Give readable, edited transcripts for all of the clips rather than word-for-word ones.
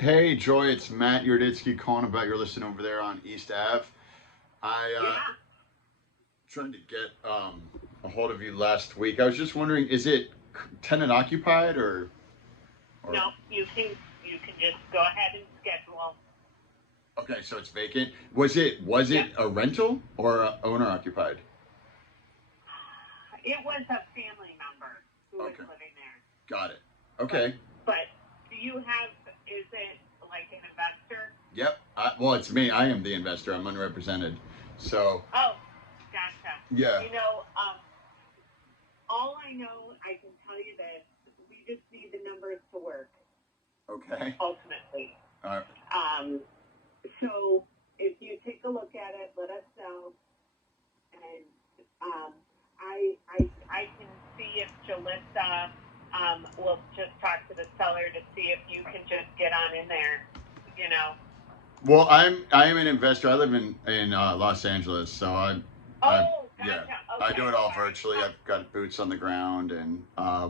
Hey, Joy, it's Matt Yurditsky calling about your listing over there on East Ave. I Yeah. tried to get a hold of you last week. I was just wondering, is it tenant occupied or No, you can just go ahead and schedule. okay, so it's vacant. Was it Yep. a rental or owner occupied? It was a family member who was Okay, living there. got it. But Okay, but do you have is it like an investor? yep. Well, it's me. I am the investor. I'm unrepresented. So Oh, gotcha. yeah. You know, all I know, I can tell you this: we just need the numbers to work Okay. ultimately. All right. Um, so if you take a look at it, let us know, and um, I can see if Jalissa will just talk to the seller to see if you can just get on in there. You know. Well, I am an investor. I live in Los Angeles, so I Oh, yeah, gotcha. I do Okay, it all sorry. virtually. I've got boots on the ground, and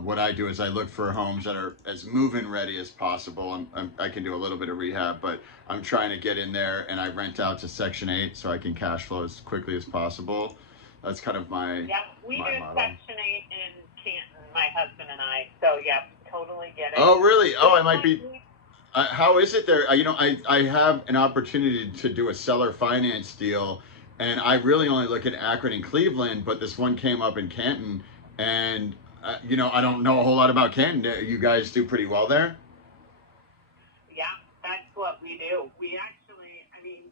what I do is I look for homes that are as move-in ready as possible. I can do a little bit of rehab, but I'm trying to get in there, and I rent out to Section 8 so I can cash flow as quickly as possible. That's kind of my Yep, we my do model. Section 8 in Canton, my husband and I. So, yep, totally get it. Oh, really? Oh, Which I might one? be. How is it there? I have an opportunity to do a seller finance deal, and I really only look at Akron and Cleveland, but this one came up in Canton, and I don't know a whole lot about Canton. You guys do pretty well there. Yeah, that's what we do. We actually, I mean,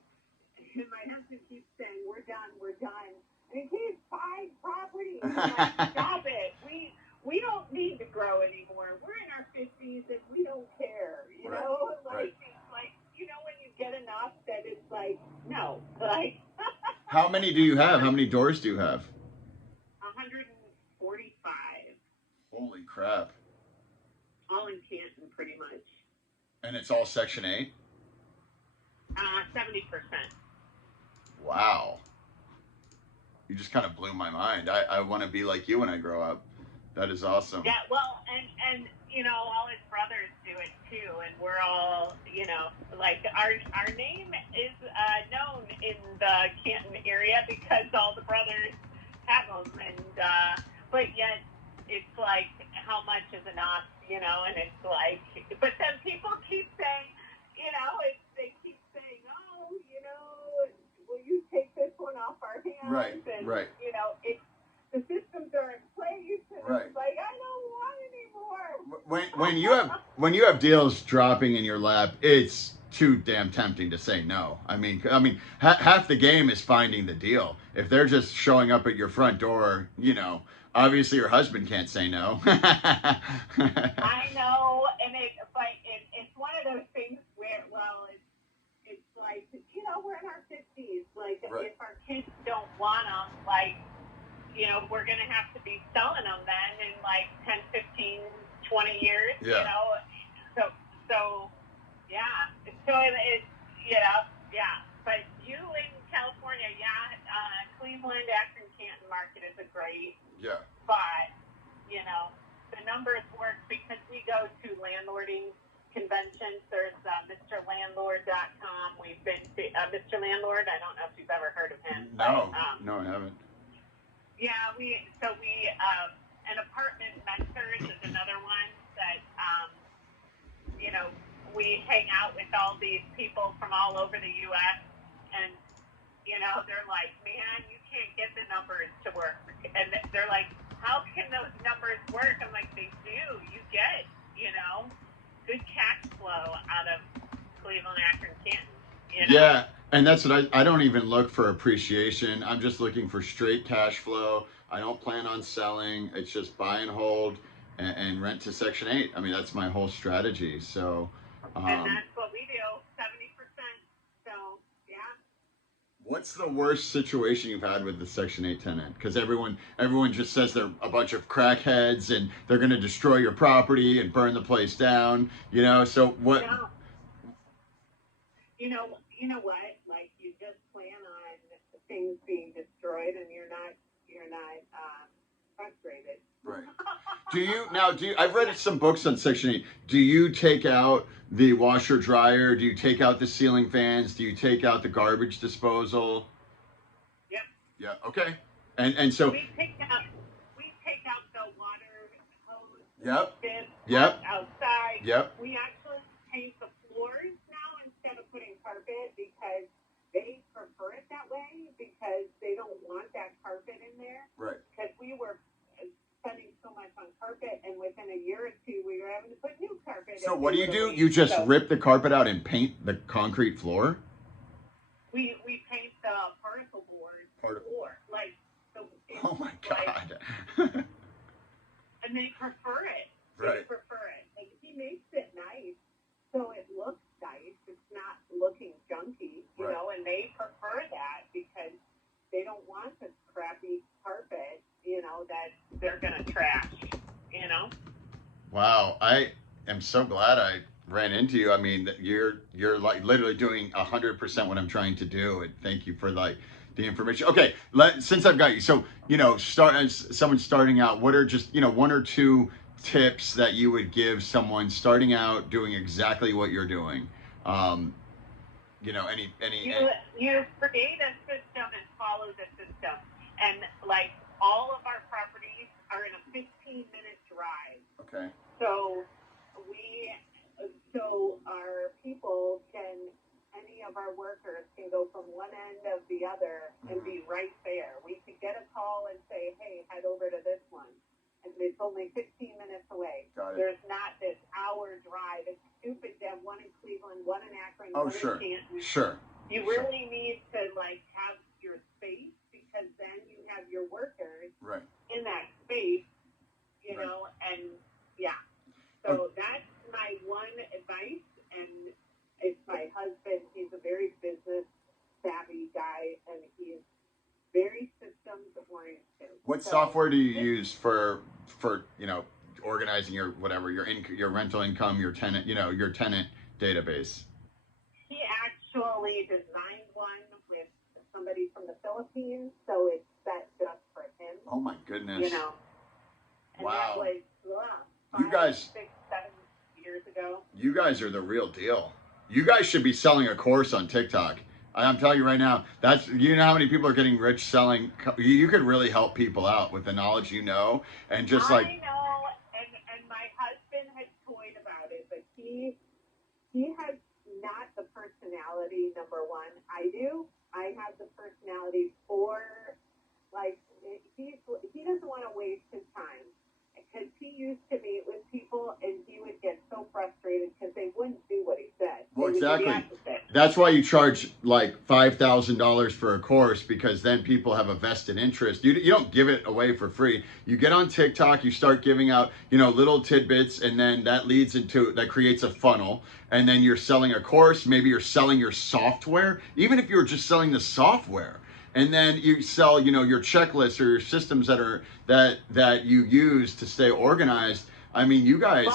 my husband keeps saying, we're done, we're done. And he's buying properties. I'm like, stop it. We don't need to grow anymore. We're in our 50s and we don't care. You Right, know, right. when you get enough that it's like, no, like How many do you have? How many doors do you have? 145, Holy crap! all in Canton, pretty much. And it's all Section 8. 70%. Wow, you just kind of blew my mind. I want to be like you when I grow up. That is awesome. Yeah, well, and all his brothers do it too, and we're all, like our name is known in the Canton area because all the brothers have them, and but yet it's like how much is enough, and it's like, but then people keep saying, they keep saying, oh, will you take this one off our Right, hands, and right, it's the systems are in place, and right. it's like I don't want anymore. When you have deals dropping in your lap, it's too damn tempting to say no. I mean, half the game is finding the deal. If they're just showing up at your front door, obviously your husband can't say no. I know, and it's one of those things where, well, it's like, we're in our 50s. Like, Right. if our kids don't want them, like, we're going to have to be selling them then in like 10, 15, 20 years, Yeah. So, yeah. So yeah. But you in California, yeah, Cleveland, Akron, Canton market is a great Yeah. spot. You know, the numbers work because we go to landlording conventions. There's MrLandlord.com. We've been to Mr. Landlord. I don't know if you've ever heard of him, but No, no, I haven't. yeah, and Apartment Mentors is another one that we hang out with all these people from all over the U.S. and they're like, man, you can't get the numbers to work, and they're like, how can those numbers work? I'm like, they do. You get good cash flow out of Cleveland, Akron, Canton. Yeah, and that's what I don't even look for appreciation. I'm just looking for straight cash flow. I don't plan on selling. It's just buy and hold and rent to Section 8. I mean, that's my whole strategy. So, And um, that's what we do, 70%. So yeah. what's the worst situation you've had with the Section 8 tenant? Because everyone just says they're a bunch of crackheads and they're going to destroy your property and burn the place down. So what? No, you know what? Like, you just plan on things being destroyed, and you're not frustrated. Right. I've read some books on Section 8. Do you take out the washer dryer? Do you take out the ceiling fans? Do you take out the garbage disposal? Yep. Yeah, okay. And so, We take out the water hose. yep, Bits yep, outside. yep, We actually paint the floors now instead of putting carpet because they prefer it that way because they don't want that carpet in there. right. Because we were spending so much on carpet, and within a year or two, we were having to put new carpet. So what do you do? You just rip the carpet out and paint the concrete floor? We paint the particle board floor, like the. Oh my God. And they prefer it. Right. They prefer it. And he makes it nice, so it looks nice. It's not looking junky, you Right. know. And they prefer that because they don't want this crappy carpet, you know, that they're gonna trash, you know. Wow, I am so glad I ran into you. I mean, you're like literally doing 100% what I'm trying to do, and thank you for like the information. Okay, since I've got you, so start as someone starting out. What are just one or two tips that you would give someone starting out doing exactly what you're doing? You create a system and follow the system, and like all of our properties are in a 15-minute drive. Okay. So our people any of our workers can go from one end of the other and be right there. We could get a call and say, hey, head over to this one. And it's only 15 minutes away. Got it. There's not this hour drive. It's stupid to have one in Cleveland, one in Akron, Oh, one sure. in Canton. Sure. You really need to like have your space because then you have your workers Right. in that space, you Right. know, and yeah. So that's my one advice, and it's my husband. He's a very business savvy guy, and he is very systems oriented. What software do you use for organizing your your rental income, your tenant database? He actually designed one with somebody from the Philippines, so it's set just for him. Oh my goodness. You know. And wow. That was you guys 6, 7 years ago. You guys are the real deal. You guys should be selling a course on TikTok. I'm telling you right now, you know how many people are getting rich selling. You could really help people out with the knowledge and just like. I know, and my husband had toyed about it, but he has not the personality. Number one, I do. I have the personality for he doesn't want to waste his time because he used to meet with people and he would get so frustrated because they wouldn't do what he said. Well, exactly. That's why you charge like $5,000 for a course, because then people have a vested interest. You don't give it away for free. You get on TikTok, you start giving out, little tidbits, and then that creates a funnel. And then you're selling a course. Maybe you're selling your software, even if you're just selling the software. And then you sell, your checklists or your systems that you use to stay organized. I mean, you guys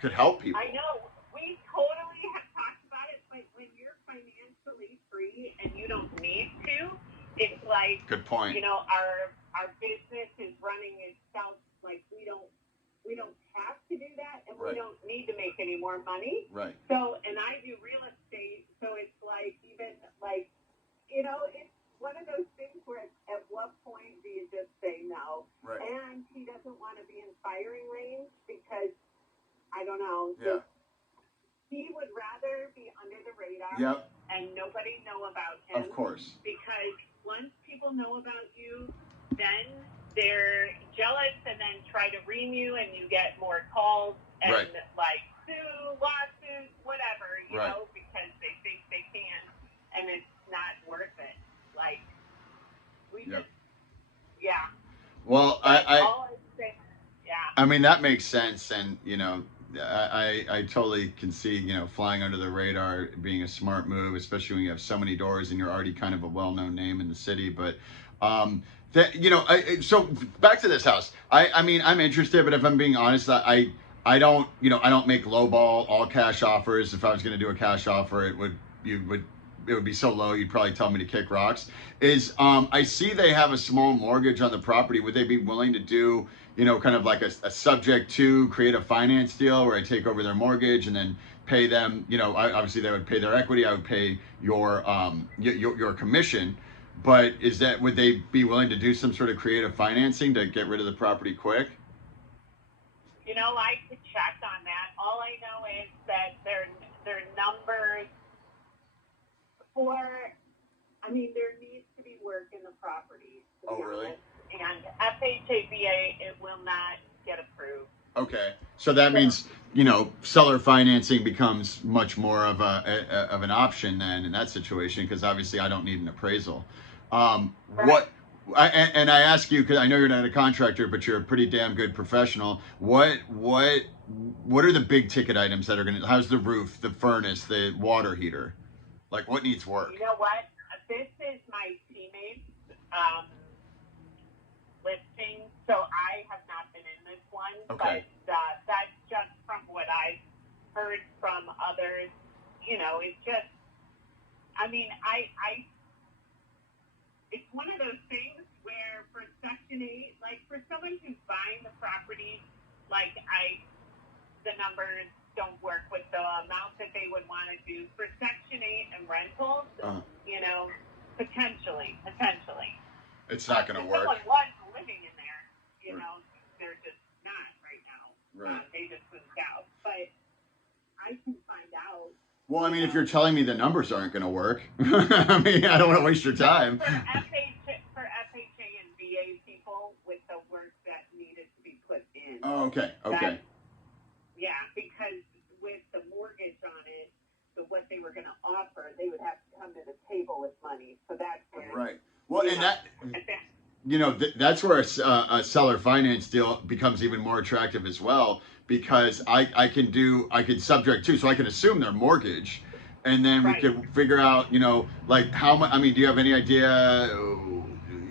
could help people. I know. We totally have talked about it, but when you're financially free and you don't need to, it's like, good point. Our business is running itself. Like we don't have to do that, and we don't need to make any more money. Right. So, and I do real estate, so it's like even like, it's one of those things where at what point do you just say no? Right. And he doesn't want to be in firing range because I don't know. Yeah. He would rather be under the radar. Yep. And nobody know about him. Of course. Because once people know about you, then they're jealous and then try to ream you, and you get more calls and like sue, lawsuits, whatever, you know, because they think they can, and it's not worth it. Like yeah. Well, yeah. I mean, that makes sense, and I totally can see flying under the radar being a smart move, especially when you have so many doors and you're already kind of a well-known name in the city. But so back to this house. I mean, I'm interested, but if I'm being honest, I don't make lowball all cash offers. If I was going to do a cash offer, you would it would be so low you'd probably tell me to kick rocks. Is I see they have a small mortgage on the property. Would they be willing to do, you know, kind of like a subject to create a finance deal where I take over their mortgage and then pay them? You know, obviously they would pay their equity. I would pay your commission. But is that, would they be willing to do some sort of creative financing to get rid of the property quick? You know, I could check on that. All I know is that their numbers for, I mean, there needs to be work in the property. Oh, really? And FHABA, it will not get approved. Okay, so that means, you know, seller financing becomes much more of of an option then in that situation, because obviously I don't need an appraisal. Right. And I ask you because I know you're not a contractor, but you're a pretty damn good professional. What are the big ticket items that are gonna? How's the roof, the furnace, the water heater? Like, what needs work? You know what? This is my teammate's listing, so I have not been in this one. Okay. But that's just from what I've heard from others. You know, it's just, I mean, it's one of those things where for Section 8, like for someone who's buying the property, like the numbers don't work with the amount that they would want to do for Section 8 and rentals. You know, potentially. It's not going to If work. someone was living in there, you know, they're just not right now. Right. They just moved out. But I can find out. Well, I mean, if you're telling me the numbers aren't going to work, I mean, I don't want to waste your time. For FHA and VA people with the work that needed to be put in. Oh, okay. Yeah, because with the mortgage on it, what they were going to offer, they would have to come to the table with money. So that's where. Right. Well, and that, you know, that's where a seller finance deal becomes even more attractive as well, because I can subject to, so I can assume their mortgage, and then we can figure out, you know, like how much. I mean, do you have any idea?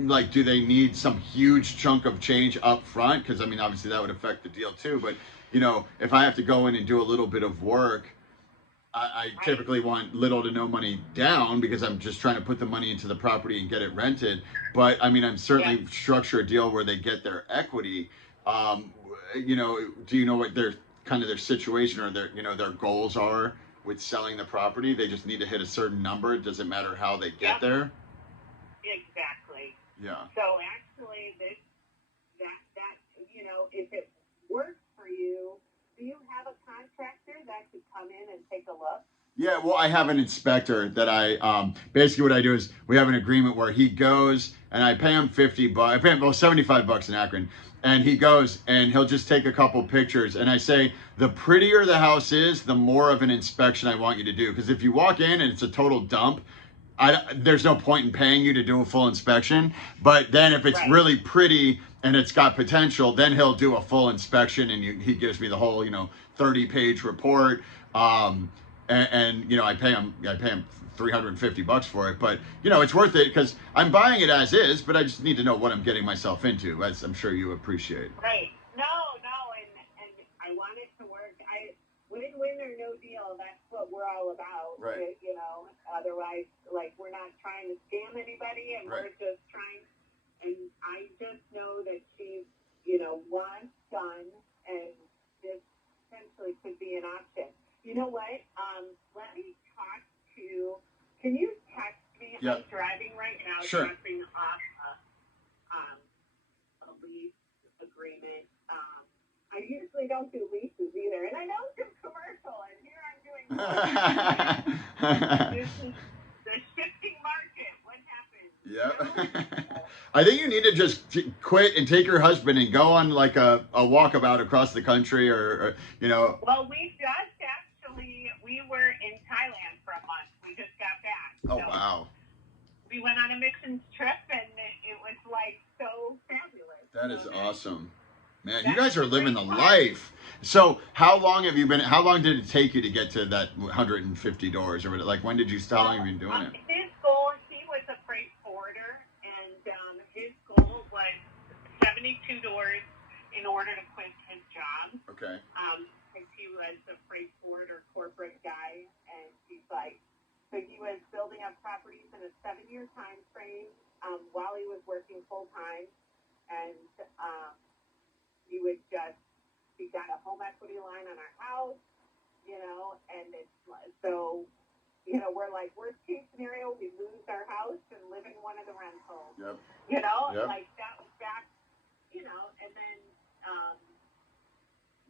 Like, do they need some huge chunk of change up front? Because I mean, obviously that would affect the deal too. But you know, if I have to go in and do a little bit of work, I typically want little to no money down because I'm just trying to put the money into the property and get it rented. But I mean, I'm certainly structure a deal where they get their equity. You know, do you know what their situation or their goals are with selling the property? They just need to hit a certain number. It doesn't matter how they get there. Exactly. Yeah. So actually, that you know, if it works for you, do you have a contractor that could come in and take a look? Yeah, well, I have an inspector that I basically what I do is we have an agreement where he goes and I pay him $50. I pay him about $75 in Akron, and he goes and he'll just take a couple pictures. And I say the prettier the house is, the more of an inspection I want you to do. Because if you walk in and it's a total dump, there's no point in paying you to do a full inspection. But then if it's really pretty and it's got potential, then he'll do a full inspection and he gives me the whole 30-page report. And you know, I pay him $350 for it, but you know, it's worth it because I'm buying it as is, but I just need to know what I'm getting myself into, as I'm sure you appreciate. Right. No, and I want it to work. Win-win or no deal, that's what we're all about. Right. You know, otherwise, like, we're not trying to scam anybody, and we're just trying, and I just know that she's, wants done, and this potentially could be an option. You know what? Let me talk to, can you text me? Yep. I'm driving right now, Sure. dropping off a lease agreement. I usually don't do leases either, and I don't do commercial, and here I'm doing This is the shifting market. What happened? Yeah. I think you need to just quit and take your husband and go on like a walkabout across the country or Well, we were in Thailand for a month. We just got back. Oh, so wow. We went on a missions trip, and it was like so fabulous. That is awesome. Man, That's you guys are living the great life. So how long did it take you to get to that $150 or whatever? Like, when did you start? How long have you been doing it? His goal, he was a freight forwarder, and his goal was 72 doors in order to quit his job. Okay. Because he was a freight forwarder corporate guy, and he's like, So he was building up properties in a 7-year time frame while he was working full time, and he would just, he got a home equity line on our house, you know, and it's so, you know, we're like, worst case scenario, we lose our house and live in one of the rentals. Yep. You know, Yep. like that was back, you know, and then,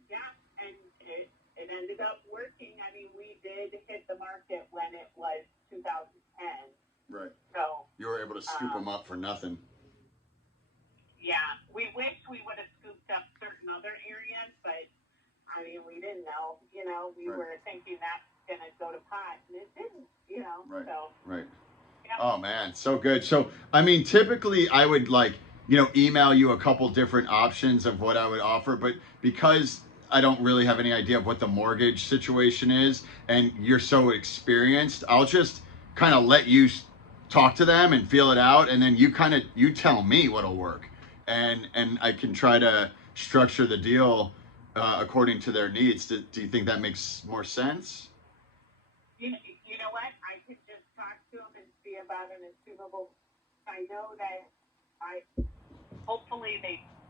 yeah, and it ended up working. I mean, we did hit the market when it was 2010. Right. So You were able to scoop them up for nothing. yeah, we wish we would have scooped up certain other areas, but I mean, we didn't know. You know, we Right. were thinking that's gonna go to pot, and it didn't. You know, Right. so Right. yeah. Oh man, so good. So I mean, typically I would like, you know, email you a couple different options of what I would offer, but because I don't really have any idea of what the mortgage situation is and you're so experienced, I'll just kind of let you talk to them and feel it out, and then you tell me what'll work, and I can try to structure the deal according to their needs. Do you think that makes more sense? You know what? I could just talk to them and see about an assumable. I know that hopefully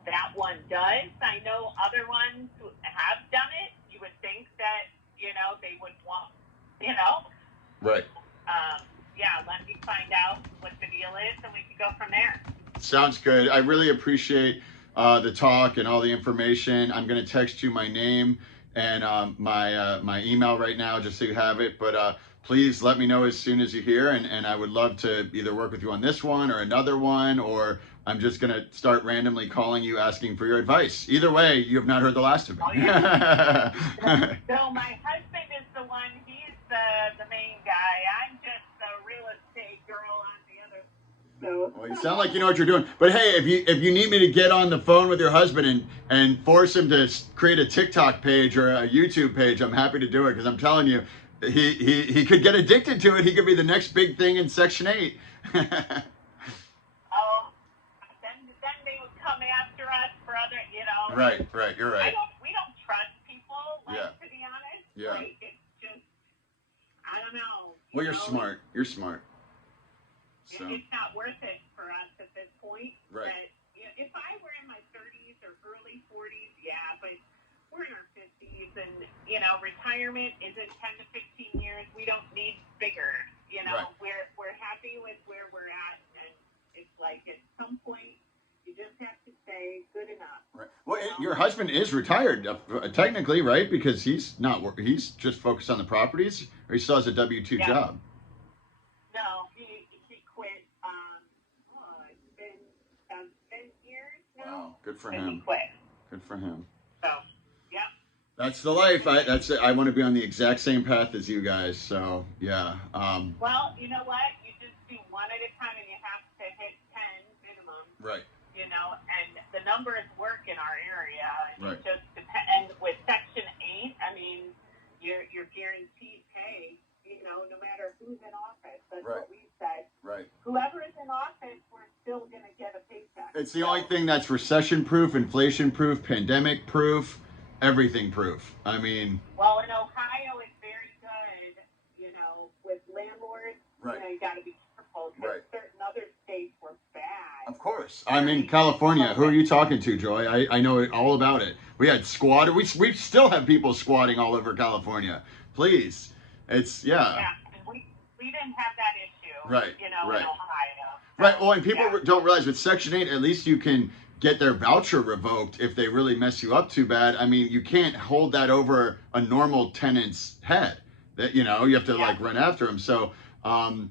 that one does. I know other ones who have done it. You would think that, you know, they would want, you know. Right. Yeah, let me find out what the deal is, and we can go from there. Sounds good. I really appreciate the talk and all the information. I'm going to text you my name and my email right now, just so you have it. But please let me know as soon as you hear, and I would love to either work with you on this one or another one, or I'm just going to start randomly calling you asking for your advice. Either way, you have not heard the last of me. Oh, yeah. So my husband is the one. He's the main guy. I'm just the real estate girl on the other. So. Well, you sound like you know what you're doing. But hey, if you need me to get on the phone with your husband and force him to create a TikTok page or a YouTube page, I'm happy to do it, because I'm telling you, he could get addicted to it. He could be the next big thing in Section 8. Oh, then they would come after us for other, you know. Right, you're right. We don't trust people, like, Yeah. to be honest. Yeah. Like, it's just, I don't know. Well, you're know? smart. You're smart. So. It's not worth it for us at this point. Right. But you know, if I were in my 30s or early 40s, yeah, but we're in our 50s, and, you know, retirement isn't 10 to 15 years. We don't need bigger. You know, Right. we're happy with where we're at, and it's like at some point you just have to say good enough. Right. Well, your husband is retired technically, right? Because he's not. He's just focused on the properties, or he still has a W-2 Yeah. job. No, he quit. It's been 10 years now. Wow, good for He him. quit. Good for him. So, yeah. That's the life. I want to be on the exact same path as you guys. So yeah. Well, you know what? You just do one at a time, and you have to hit 10 minimum. Right. You know, and the numbers work in our area. And Right. it just depends. And with Section 8, I mean, you're guaranteed pay. You know, no matter who's in office. That's Right. what we said. Right. Whoever is in office, we're still going to get a paycheck. It's the only thing that's recession-proof, inflation-proof, pandemic-proof, everything-proof. I mean. Well, in Ohio, it's very good. You know, with landlords, Right. you know, you got to be careful. Because Right. certain other states were bad. Of course. I'm in California. Who are you talking to, Joy? I know all about it. We had we still have people squatting all over California. Please. It's, yeah. Yeah, and we didn't have that issue. Right, You know, right. in Ohio. Right. Well, and people Yeah. don't realize with Section 8, at least you can get their voucher revoked if they really mess you up too bad. I mean, you can't hold that over a normal tenant's head. That, you know, you have to like run after them. So, and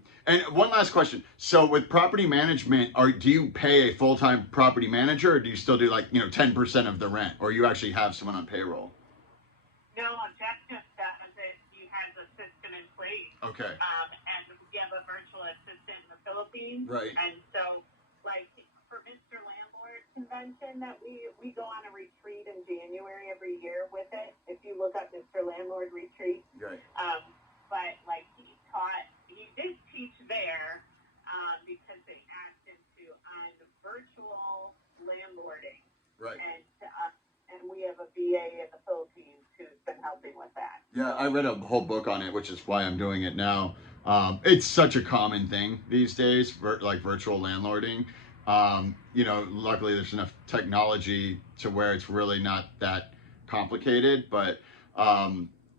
one last question. So with property management, do you pay a full-time property manager, or do you still do like, 10% of the rent, or you actually have someone on payroll? No, Jeff just does it. He has a system in place. Okay. And we have a virtual assistant in the Philippines. Right. And so, like, for Mr. Landlord Convention that we go on a retreat in January every year with it. If you look up Mr. Landlord Retreat. Right. But, like, he did teach there because they asked him to on virtual landlording. Right. And we have a VA in the Philippines who's been helping with that. Yeah, I read a whole book on it, which is why I'm doing it now. It's such a common thing these days, like virtual landlording. You know, luckily there's enough technology to where it's really not that complicated. But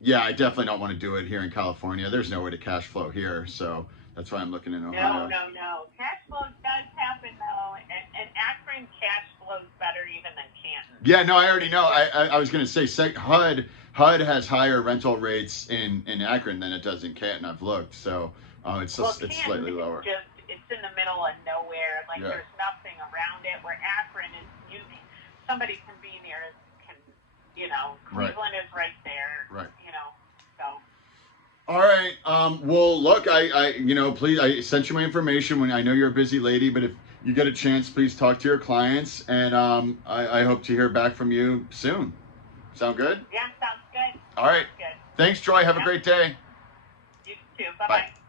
yeah, I definitely don't want to do it here in California. There's no way to cash flow here, so that's why I'm looking in Ohio. No. Cash flow does happen though, and Akron cash flows better even than Canton. Yeah, no, I already know. I was gonna say HUD has higher rental rates in Akron than it does in Canton. I've looked, so it's Well, just, it's slightly Canton lower. is just, it's in the middle of nowhere. Like Yeah. there's nothing around it. Where Akron is, somebody can be near, Right. Cleveland is right there. Right. So. All right. Well, look, please, I sent you my information when I know you're a busy lady, but if you get a chance, please talk to your clients, and I hope to hear back from you soon. Sound good? Yeah, sounds good. All right. Sounds good. Thanks, Joy. Have a Yep. great day. You too. Bye-bye. Bye.